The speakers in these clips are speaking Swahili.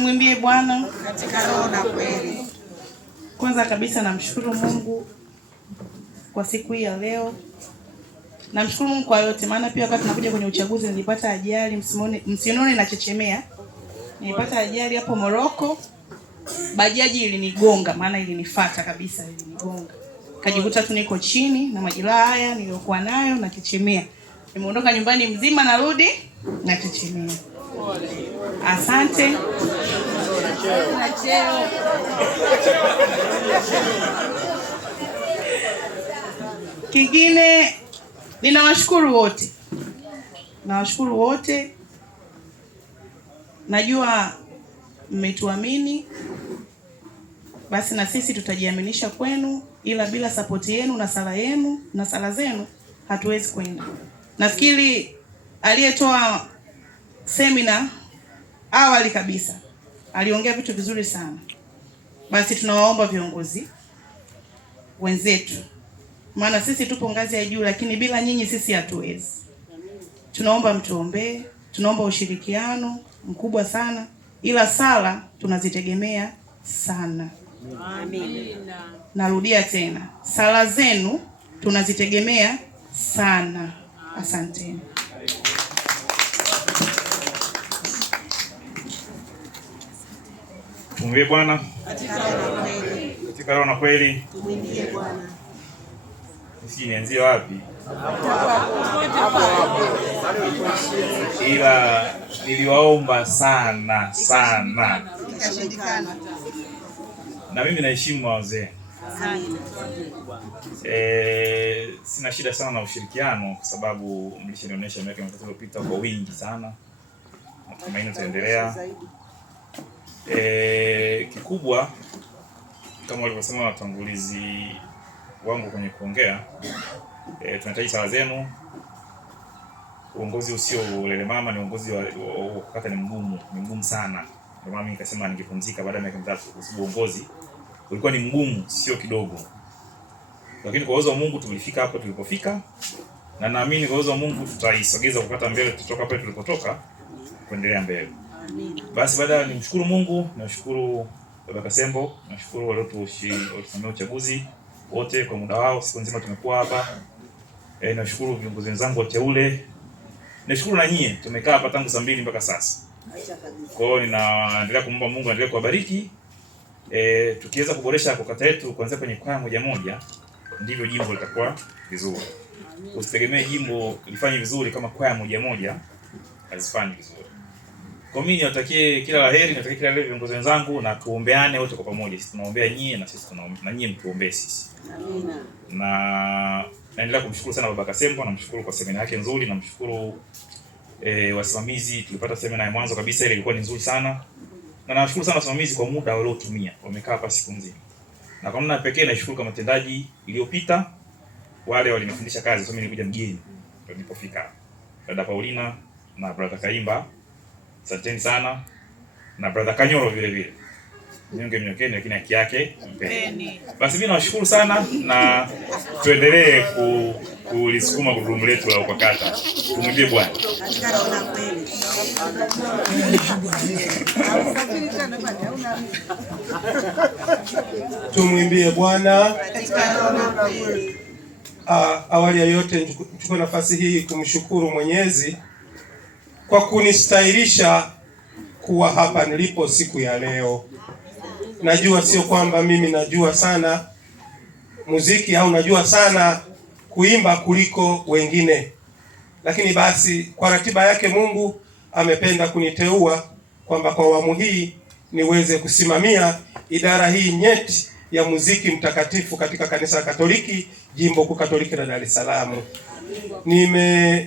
Tumwimbie Bwana katika roho na kweli. Kwanza kabisa namshukuru Mungu kwa siku hii ya leo. Namshukuru Mungu kwa yote, maana pia wakati nakuja kwenye uchaguzi nilipata ajali, msione na chechemea. Nilipata ajali hapo Moroko. Bajaji ilinigonga, maana ilinifuata kabisa, ilinigonga. Kajikuta tu niko chini na majeraha haya niliyokuwa nayo na chechemea. Nimeondoka nyumbani mzima, narudi na chechemea. Asante. Kingine ninawashukuru wote. Nawashukuru wote. Najua mmetuamini. Basi na sisi tutajiaminisha kwenu, ila bila support yenu na sala yenu na sala zenu hatuwezi kwenda. Nafikiri aliyetoa seminar awali kabisa aliongea vitu vizuri sana. Basi tunawaomba viongozi wenzetu, maana sisi tupo ngazi ya juu, lakini bila nyinyi sisi hatuwezi. Tunaomba mtuombee, tunaomba ushirikiano mkubwa sana, ila sala tunazitegemea sana. Amina. Narudia tena, sala zenu tunazitegemea sana. Asanteni. Tumwimbie Bwana Katika roho na na kweli. kweli. Tumwimbie Bwana. Sisi nianzie wapi? Ila niliwaomba sana sana. Ikashindikana. Na mimi naheshimu wazee. Amina. Sina shida sana na ushirikiano kwa sababu mlishanionyesha miaka mitatu iliyopita kwa wingi sana. Natumaini utaendelea. Kikubwa kama walivyosema watangulizi wangu kwenye kuongea, tunahitaji sala zenu. Uongozi usio lele mama, ni uongozi wa kukata, ni mgumu sana. Ndio maana mimi nikasema ningepumzika baada ya miaka mitatu, kwa sababu uongozi ulikuwa ni mgumu, sio kidogo. Lakini kwa uwezo wa Mungu tulifika hapo tulipofika, na naamini kwa uwezo wa Mungu tutaisogeza kukata mbele, tutoka pale tulipotoka kuendelea mbele. Basi baada ya nimshukuru Mungu, nashukuru Baba Kasembo, nashukuru waliotusimamia uchaguzi wote kwa muda wao, siku nzima tumekuwa hapa. Nashukuru viongozi wenzangu wateule. Nashukuru na nyie, tumekaa hapa tangu saa 2 mpaka sasa. Kwa hiyo ninaendelea kumwomba Mungu aendelee kuwabariki. Tukiweza kuboresha kwa kata yetu kuanzia kwenye kwaya moja moja, ndivyo jimbo litakuwa vizuri. Usitegemee jimbo lifanye vizuri kama kwaya moja moja hazifanyi vizuri. Kwa mimi niwatakie kila laheri, natakia kila laheri viongozi wenzangu, na tuombeane wote kwa pamoja. Sisi tunaombea nyie na sisi na nyie mtuombee sisi. Amina. Na naendelea kumshukuru sana Baba Kasembo, namshukuru kwa semina yake nzuri, namshukuru wasimamizi. Tulipata semina ya mwanzo kabisa, ile ilikuwa ni nzuri sana. Na nashukuru sana wasimamizi kwa muda waliotumia. Wamekaa hapa siku nzima. Na kwa namna pekee nashukuru kwa matendaji iliyopita. Wale walinifundisha kazi, so mimi nilikuja mgeni ndio nilipofika. Dada Paulina na brother Kaimba, asanteni sana, na brother Kanyoro vile vile. Mnyongeni lakini haki yake mpeni. Basi mimi nawashukuru sana, na tuendelee kulisukuma gurudumu letu la ukakata. Tumwimbie Bwana. Katika roho na kweli. Tumwimbie Bwana. Katika roho na kweli. Awali ya yote nichukue nafasi hii kumshukuru Mwenyezi kwa kunistahilisha kuwa hapa nilipo siku ya leo. Najua sio kwamba mimi najua sana muziki au najua sana kuimba kuliko wengine, lakini basi kwa ratiba yake Mungu amependa kuniteua kwamba kwa awamu hii niweze kusimamia idara hii nyeti ya muziki mtakatifu katika kanisa la Katoliki Jimbo Kuu Katoliki la Dar es Salaam.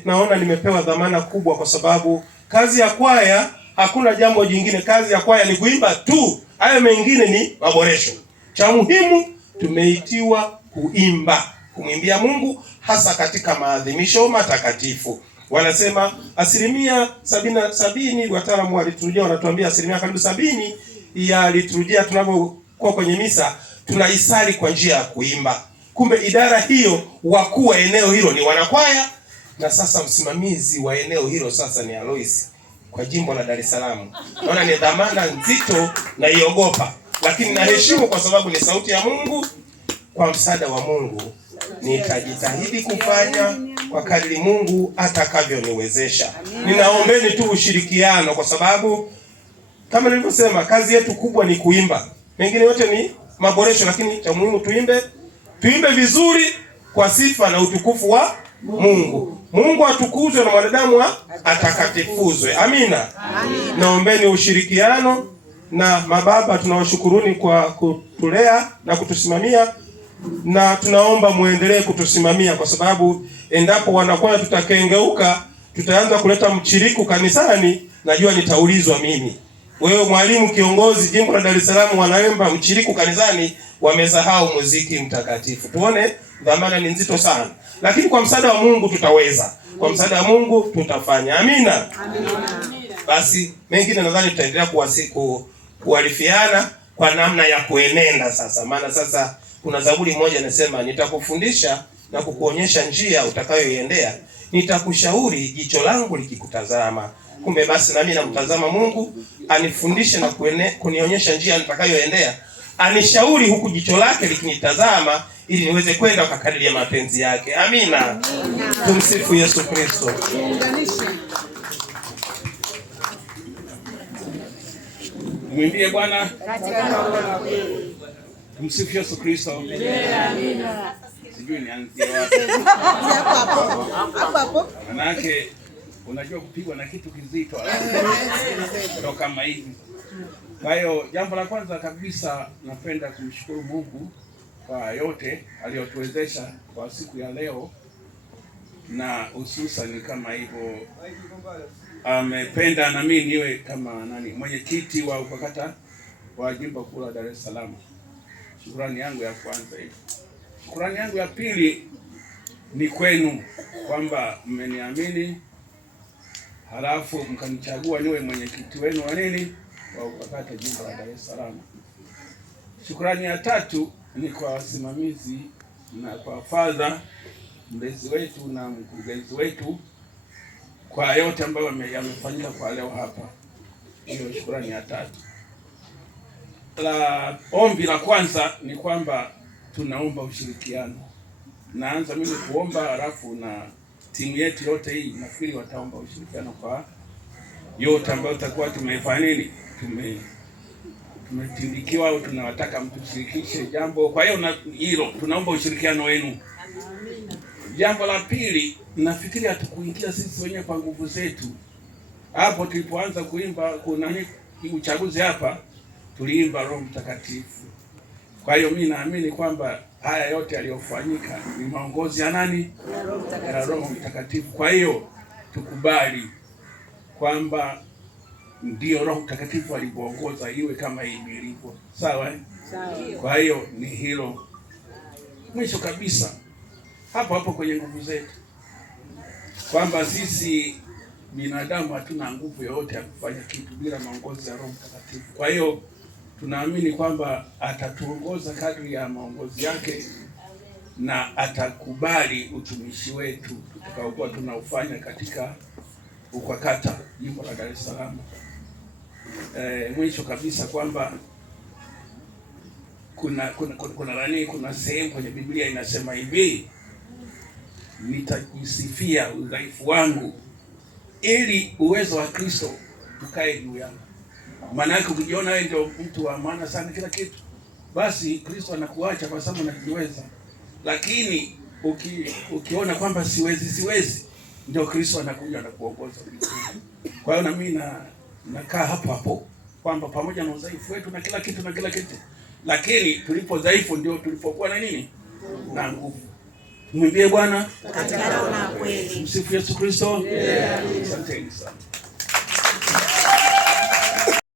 Naona nimepewa dhamana kubwa, kwa sababu kazi ya kwaya hakuna jambo jingine. Kazi ya kwaya ni kuimba tu, hayo mengine ni maboresho. Cha muhimu tumeitiwa kuimba, kumwimbia Mungu, hasa katika maadhimisho matakatifu. Wanasema 70, wataalamu wa liturujia wanatuambia karibu 70 ya liturujia tunapokuwa kwenye misa tunaisali kwa njia ya kuimba. Kumbe idara hiyo, wakuu wa eneo hilo ni wanakwaya, na sasa msimamizi wa eneo hilo sasa ni Alois. kwa jimbo la Dar es Salaam. Naona ni dhamana nzito na iogopa, lakini naheshimu kwa sababu ni sauti ya Mungu. Kwa msaada wa Mungu nitajitahidi kufanya kwa kadri Mungu atakavyoniwezesha. Ninaombeni tu ushirikiano, kwa sababu kama nilivyosema, kazi yetu kubwa ni kuimba. Mengine yote ni maboresho, lakini cha muhimu tuimbe vizuri kwa sifa na utukufu wa Mungu. Mungu atukuzwe na mwanadamu atakatifuzwe. Amina. Naombeni ushirikiano, na mababa tunawashukuruni kwa kutulea na kutusimamia, na tunaomba muendelee kutusimamia, kwa sababu endapo wanakwaya tutakengeuka, tutaanza kuleta mchiriku kanisani, najua nitaulizwa mimi. Wewe mwalimu kiongozi jimbo la Dar es Salaam wanaimba mchiriku kanisani, wamesahau muziki mtakatifu. Tuone dhamana ni nzito sana, lakini kwa msaada wa Mungu tutaweza. Kwa msaada wa Mungu tutafanya. Amina. Basi mengine nadhani tutaendelea kuarifiana kwa namna ya kuenenda sasa. Maana sasa kuna Zaburi moja inasema, nitakufundisha na kukuonyesha njia utakayoiendea, nitakushauri jicho langu likikutazama. Kumbe basi nami namtazama Mungu anifundishe na kunionyesha njia nitakayoendea, anishauri huku jicho lake likinitazama, ili niweze kwenda kwa kadri ya mapenzi yake. Amina. Tumsifu Yesu Kristo. Mwimbie Bwana katika roho na kweli. Tumsifu Yesu Kristo. Amina. Sijui nianzie wapi. Hapo. Manake unajua kupigwa na kitu kizito ndio kama hivi. Kwa hiyo jambo la kwanza kabisa napenda kumshukuru Mungu kwa yote aliyotuwezesha kwa siku ya leo, na hususan kama hivyo amependa na mimi niwe kama mwenyekiti wa ukakata wa jimbo kuu la Dar es Salaam. Shukrani yangu ya kwanza hiyo. Shukrani yangu ya pili ni kwenu kwamba mmeniamini, halafu mkanichagua niwe mwenyekiti wenu wa ukakata jimbo la Dar es Salaam. Shukrani ya tatu ni kwa wasimamizi na kwa fadha, mlezi wetu na mkurugenzi wetu, kwa yote ambayo yamefanyika kwa leo hapa. Hiyo shukrani ya tatu. La ombi la kwanza ni kwamba tunaomba ushirikiano. Naanza mimi kuomba, halafu na timu yetu yote hii nafikiri wataomba ushirikiano kwa yote ambayo tutakuwa tumefanya tumetindikiwa au tunawataka mtushirikishe jambo. Kwa hiyo hilo tunaomba ushirikiano wenu. Jambo la pili, nafikiri hatukuingia sisi wenyewe kwa nguvu zetu. Hapo tulipoanza kuimba kuna uchaguzi hapa, tuliimba Roho Mtakatifu. Kwa hiyo mimi naamini kwamba haya yote yaliyofanyika ni maongozi ya nani? Ya Roho Mtakatifu. Kwa hiyo tukubali kwamba ndio Roho Mtakatifu alipoongoza iwe kama hivi ilivyo. Sawa? Kwa hiyo ni hilo. Mwisho kabisa, hapo kwenye nguvu zetu, kwamba sisi binadamu hatuna nguvu yoyote ya kufanya kitu bila maongozi ya Roho Mtakatifu. Kwa hiyo tunaamini kwamba atatuongoza kadri ya maongozi yake, na atakubali utumishi wetu tutakaokuwa tunaufanya katika ukakata jimbo la Dar es Salaam. Mwisho kabisa kwamba kuna sehemu kwenye Biblia inasema hivi, nitajisifia udhaifu wangu ili uwezo wa Kristo ukae juu yangu. Maana yake ukijiona wewe ndio mtu wa maana sana kila kitu, basi Kristo anakuacha kwa sababu unajiweza. Lakini ukiona kwamba siwezi, ndio Kristo anakuja na kuongoza. Kwa hiyo na mimi nakaa hapo kwamba pamoja na udhaifu wetu na kila kitu, lakini tulipo dhaifu ndio tulipokuwa na nguvu. Mwimbie Bwana katika roho na kweli. Msifu Yesu Kristo. Asanteni sana.